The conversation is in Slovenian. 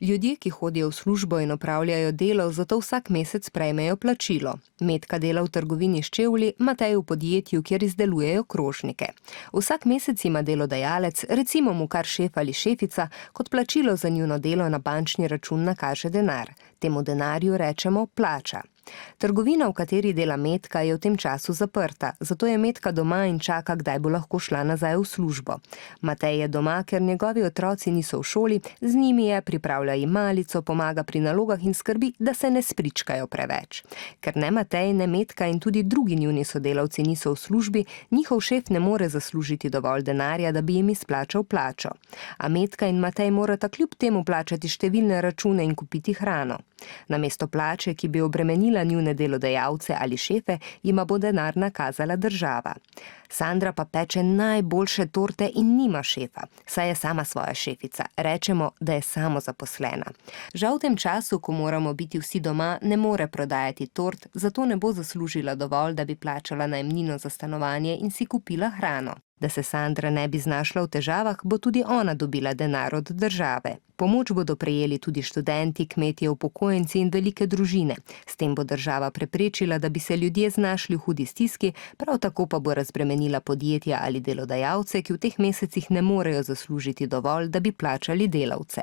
Ljudje, ki hodijo v službo in opravljajo delo, zato vsak mesec prejmejo plačilo. Metka dela v trgovini s čevlji, Matej v podjetju, kjer izdelujejo krožnike. Vsak mesec ima delodajalec, recimo mu kar šef ali šefica, kot plačilo za njuno delo na bančni račun nakaže denar. Temu denarju rečemo plača. Trgovina, v kateri dela Metka, je v tem času zaprta, zato je Metka doma in čaka, kdaj bo lahko šla nazaj v službo. Matej je doma, ker njegovi otroci niso v šoli, z njimi je, pripravlja jim malico, pomaga pri nalogah in skrbi, da se ne spričkajo preveč. Ker ne Matej, ne Metka in tudi drugi njuni sodelavci niso v službi, njihov šef ne more zaslužiti dovolj denarja, da bi jim izplačal plačo. A Metka in Matej morata kljub temu plačati številne račune in kupiti hrano. Namesto plače, ki bi obremenila njune delodajalce ali šefe, jima bo denar nakazala država. Sandra pa peče najboljše torte in nima šefa, saj je sama svoja šefica. Rečemo, da je samozaposlena. Žal v tem času, ko moramo biti vsi doma, ne more prodajati tort, zato ne bo zaslužila dovolj, da bi plačala najemnino za stanovanje in si kupila hrano. Da se Sandra ne bi znašla v težavah, bo tudi ona dobila denar od države. Pomoč bodo prejeli tudi študenti, kmetje, upokojenci in velike družine. S tem bo država preprečila, da bi se ljudje znašli v hudi stiski, prav tako pa bo razbremenila podjetja ali delodajalce, ki v teh mesecih ne morejo zaslužiti dovolj, da bi plačali delavce.